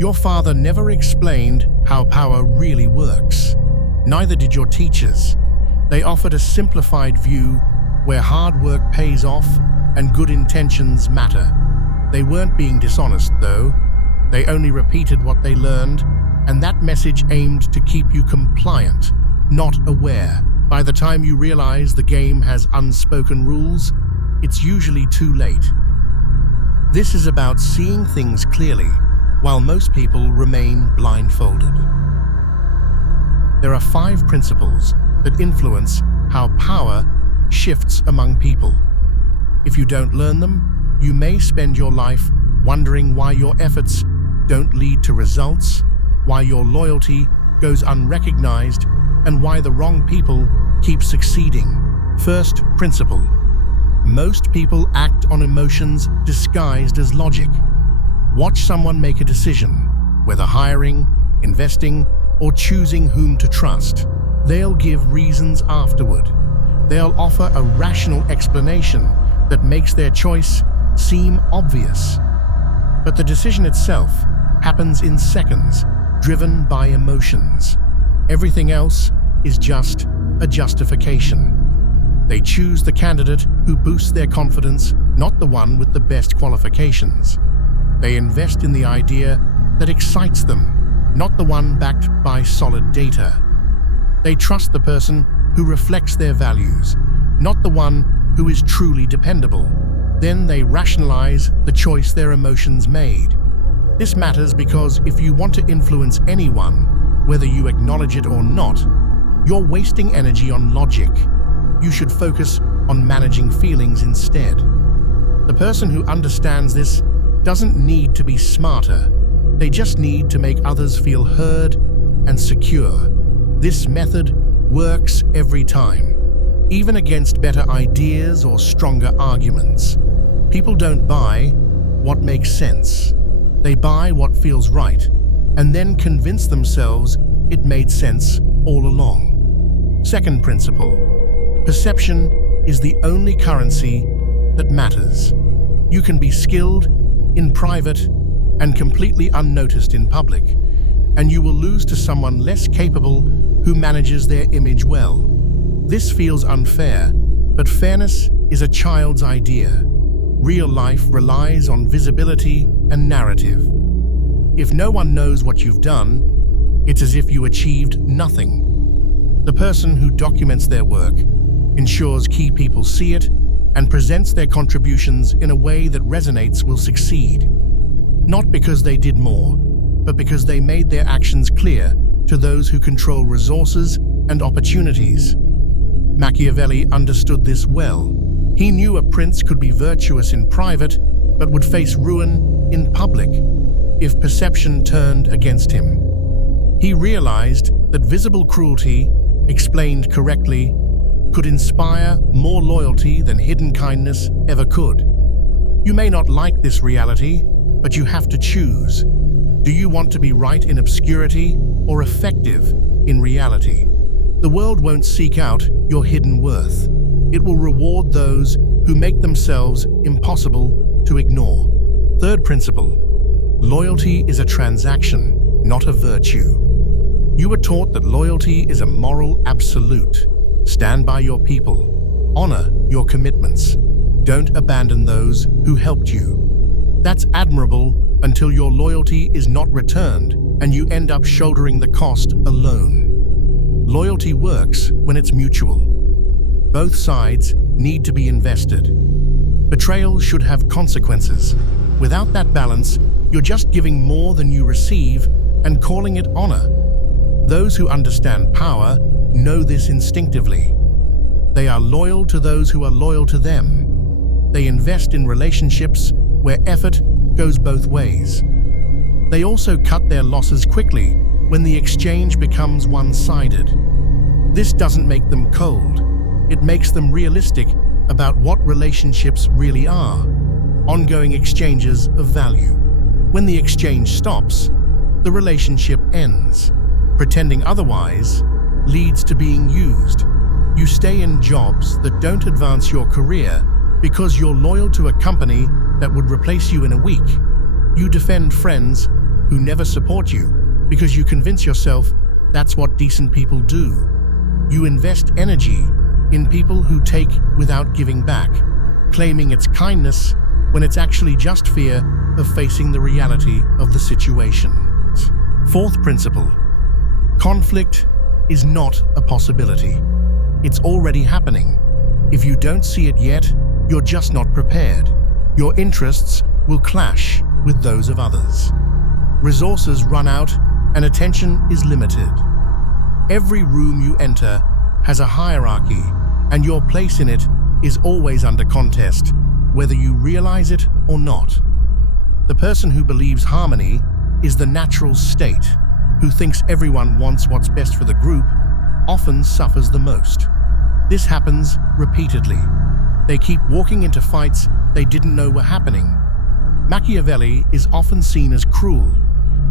Your father never explained how power really works. Neither did your teachers. They offered a simplified view where hard work pays off and good intentions matter. They weren't being dishonest, though. They only repeated what they learned, and that message aimed to keep you compliant, not aware. By the time you realize the game has unspoken rules, it's usually too late. This is about seeing things clearly, while most people remain blindfolded. There are 5 principles that influence how power shifts among people. If you don't learn them, you may spend your life wondering why your efforts don't lead to results, why your loyalty goes unrecognized, and why the wrong people keep succeeding. First principle: most people act on emotions disguised as logic. Watch someone make a decision, whether hiring, investing, or choosing whom to trust. They'll give reasons afterward. They'll offer a rational explanation that makes their choice seem obvious. But the decision itself happens in seconds, driven by emotions. Everything else is just a justification. They choose the candidate who boosts their confidence, not the one with the best qualifications. They invest in the idea that excites them, not the one backed by solid data. They trust the person who reflects their values, not the one who is truly dependable. Then they rationalize the choice their emotions made. This matters because if you want to influence anyone, whether you acknowledge it or not, you're wasting energy on logic. You should focus on managing feelings instead. The person who understands this doesn't need to be smarter. They just need to make others feel heard and secure. This method works every time, even against better ideas or stronger arguments. People don't buy what makes sense. They buy what feels right, and then convince themselves it made sense all along. Second principle: perception is the only currency that matters. You can be skilled in private and completely unnoticed in public, and you will lose to someone less capable who manages their image well. This feels unfair, but fairness is a child's idea. Real life relies on visibility and narrative. If no one knows what you've done, it's as if you achieved nothing. The person who documents their work ensures key people see it and presents their contributions in a way that resonates will succeed. Not because they did more, but because they made their actions clear to those who control resources and opportunities. Machiavelli understood this well. He knew a prince could be virtuous in private, but would face ruin in public if perception turned against him. He realized that visible cruelty, explained correctly, could inspire more loyalty than hidden kindness ever could. You may not like this reality, but you have to choose. Do you want to be right in obscurity or effective in reality? The world won't seek out your hidden worth. It will reward those who make themselves impossible to ignore. Third principle: loyalty is a transaction, not a virtue. You were taught that loyalty is a moral absolute. Stand by your people. Honor your commitments. Don't abandon those who helped you. That's admirable until your loyalty is not returned and you end up shouldering the cost alone. Loyalty works when it's mutual. Both sides need to be invested. Betrayal should have consequences. Without that balance, you're just giving more than you receive and calling it honor. Those who understand power know this instinctively. They are loyal to those who are loyal to them. They invest in relationships where effort goes both ways. They also cut their losses quickly when the exchange becomes one-sided. This doesn't make them cold. It makes them realistic about what relationships really are: ongoing exchanges of value. When the exchange stops, the relationship ends. Pretending otherwise leads to being used. You stay in jobs that don't advance your career because you're loyal to a company that would replace you in a week. You defend friends who never support you because you convince yourself that's what decent people do. You invest energy in people who take without giving back, claiming it's kindness when it's actually just fear of facing the reality of the situation. Fourth principle: conflict is not a possibility. It's already happening. If you don't see it yet, you're just not prepared. Your interests will clash with those of others. Resources run out and attention is limited. Every room you enter has a hierarchy, and your place in it is always under contest, whether you realize it or not. The person who believes harmony is the natural state, who thinks everyone wants what's best for the group, often suffers the most. This happens repeatedly. They keep walking into fights they didn't know were happening. Machiavelli is often seen as cruel,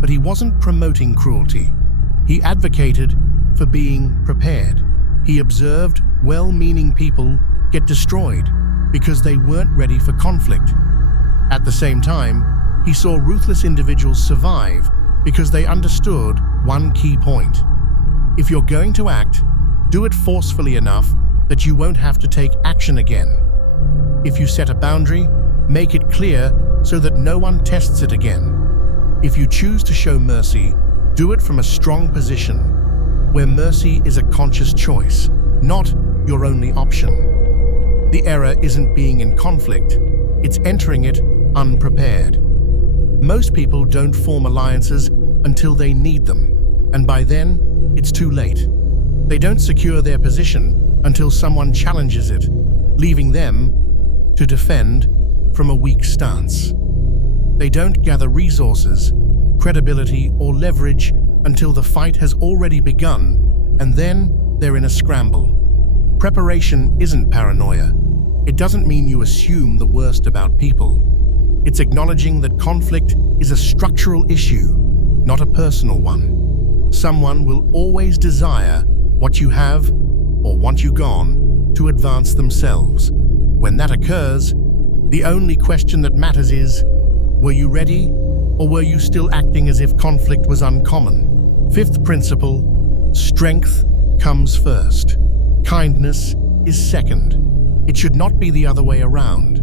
but he wasn't promoting cruelty. He advocated for being prepared. He observed well-meaning people get destroyed because they weren't ready for conflict. At the same time, he saw ruthless individuals survive because they understood one key point. If you're going to act, do it forcefully enough that you won't have to take action again. If you set a boundary, make it clear so that no one tests it again. If you choose to show mercy, do it from a strong position, where mercy is a conscious choice, not your only option. The error isn't being in conflict, it's entering it unprepared. Most people don't form alliances until they need them, and by then, it's too late. They don't secure their position until someone challenges it, leaving them to defend from a weak stance. They don't gather resources, credibility, or leverage until the fight has already begun, and then they're in a scramble. Preparation isn't paranoia. It doesn't mean you assume the worst about people. It's acknowledging that conflict is a structural issue, not a personal one. Someone will always desire what you have or want you gone to advance themselves. When that occurs, the only question that matters is, were you ready, or were you still acting as if conflict was uncommon? Fifth principle: strength comes first. Kindness is second. It should not be the other way around.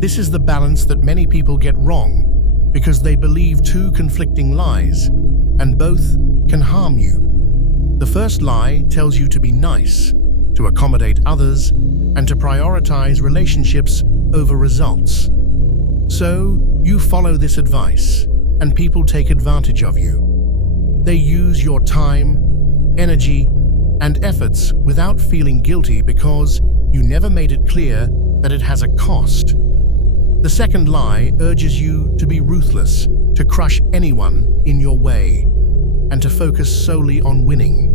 This is the balance that many people get wrong because they believe two conflicting lies, and both can harm you. The first lie tells you to be nice, to accommodate others, and to prioritize relationships over results. So, you follow this advice, and people take advantage of you. They use your time, energy, and efforts without feeling guilty because you never made it clear that it has a cost. The second lie urges you to be ruthless, to crush anyone in your way, and to focus solely on winning.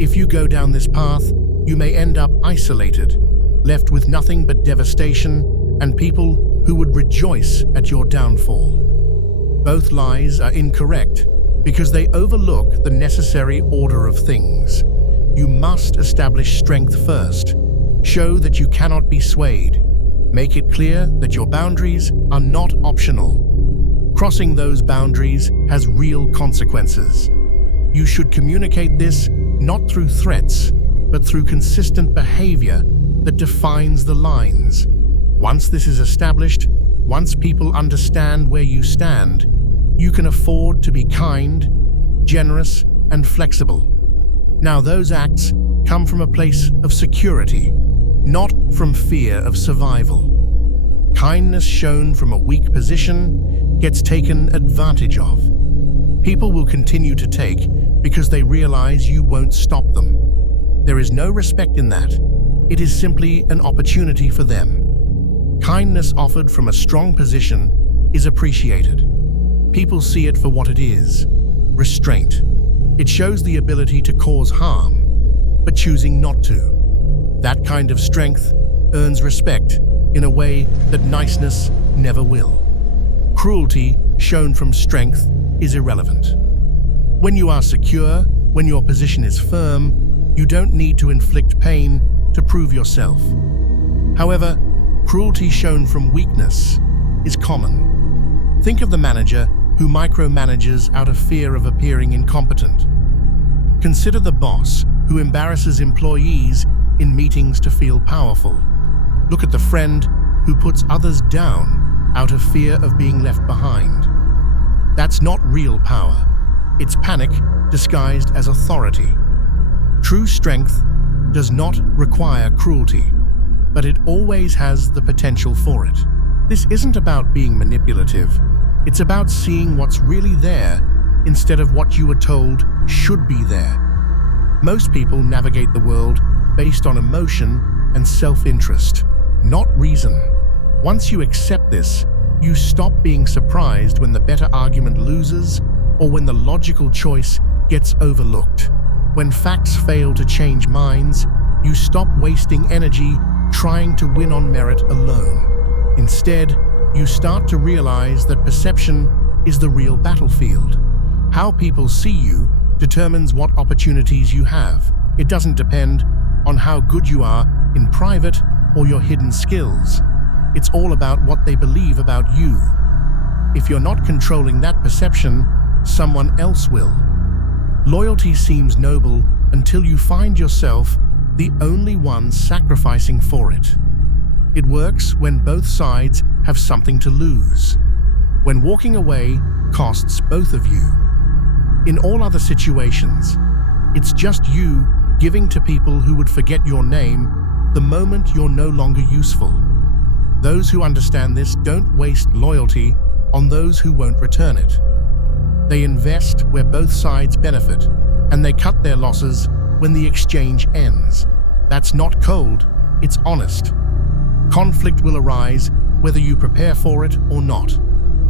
If you go down this path, you may end up isolated, left with nothing but devastation and people who would rejoice at your downfall. Both lies are incorrect because they overlook the necessary order of things. You must establish strength first. Show that you cannot be swayed. Make it clear that your boundaries are not optional. Crossing those boundaries has real consequences. You should communicate this not through threats, but through consistent behavior that defines the lines. Once this is established, once people understand where you stand, you can afford to be kind, generous, and flexible. Now those acts come from a place of security, not from fear of survival. Kindness shown from a weak position gets taken advantage of. People will continue to take because they realize you won't stop them. There is no respect in that. It is simply an opportunity for them. Kindness offered from a strong position is appreciated. People see it for what it is: restraint. It shows the ability to cause harm, but choosing not to. That kind of strength earns respect in a way that niceness never will. Cruelty shown from strength is irrelevant. When you are secure, when your position is firm, you don't need to inflict pain to prove yourself. However, cruelty shown from weakness is common. Think of the manager who micromanages out of fear of appearing incompetent. Consider the boss who embarrasses employees in meetings to feel powerful. Look at the friend who puts others down out of fear of being left behind. That's not real power. It's panic disguised as authority. True strength does not require cruelty, but it always has the potential for it. This isn't about being manipulative. It's about seeing what's really there instead of what you were told should be there. Most people navigate the world based on emotion and self-interest, not reason. Once you accept this, you stop being surprised when the better argument loses or when the logical choice gets overlooked. When facts fail to change minds, you stop wasting energy trying to win on merit alone. Instead, you start to realize that perception is the real battlefield. How people see you determines what opportunities you have. It doesn't depend on how good you are in private or your hidden skills. It's all about what they believe about you. If you're not controlling that perception, someone else will. Loyalty seems noble until you find yourself the only one sacrificing for it. It works when both sides have something to lose, when walking away costs both of you. In all other situations, it's just you giving to people who would forget your name the moment you're no longer useful. Those who understand this don't waste loyalty on those who won't return it. They invest where both sides benefit, and they cut their losses when the exchange ends. That's not cold, it's honest. Conflict will arise whether you prepare for it or not.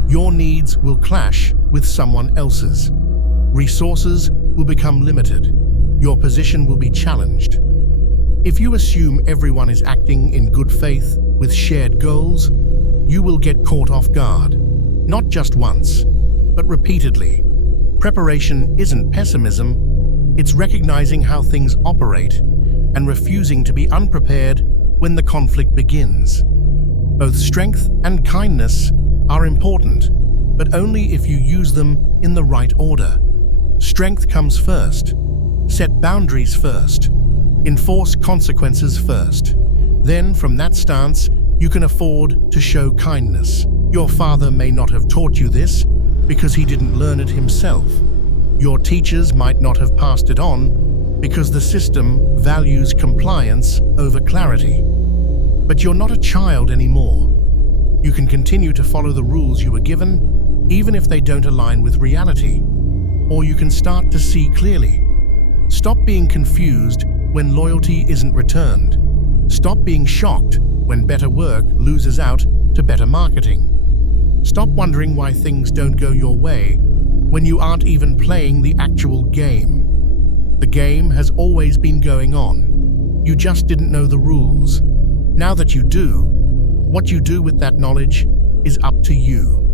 Your needs will clash with someone else's. Resources will become limited. Your position will be challenged. If you assume everyone is acting in good faith with shared goals, you will get caught off guard. Not just once, but repeatedly. Preparation isn't pessimism, it's recognizing how things operate and refusing to be unprepared when the conflict begins. Both strength and kindness are important, but only if you use them in the right order. Strength comes first. Set boundaries first. Enforce consequences first. Then, from that stance, you can afford to show kindness. Your father may not have taught you this because he didn't learn it himself. Your teachers might not have passed it on because the system values compliance over clarity. But you're not a child anymore. You can continue to follow the rules you were given, even if they don't align with reality. Or you can start to see clearly. Stop being confused when loyalty isn't returned. Stop being shocked when better work loses out to better marketing. Stop wondering why things don't go your way when you aren't even playing the actual game. The game has always been going on. You just didn't know the rules. Now that you do, what you do with that knowledge is up to you.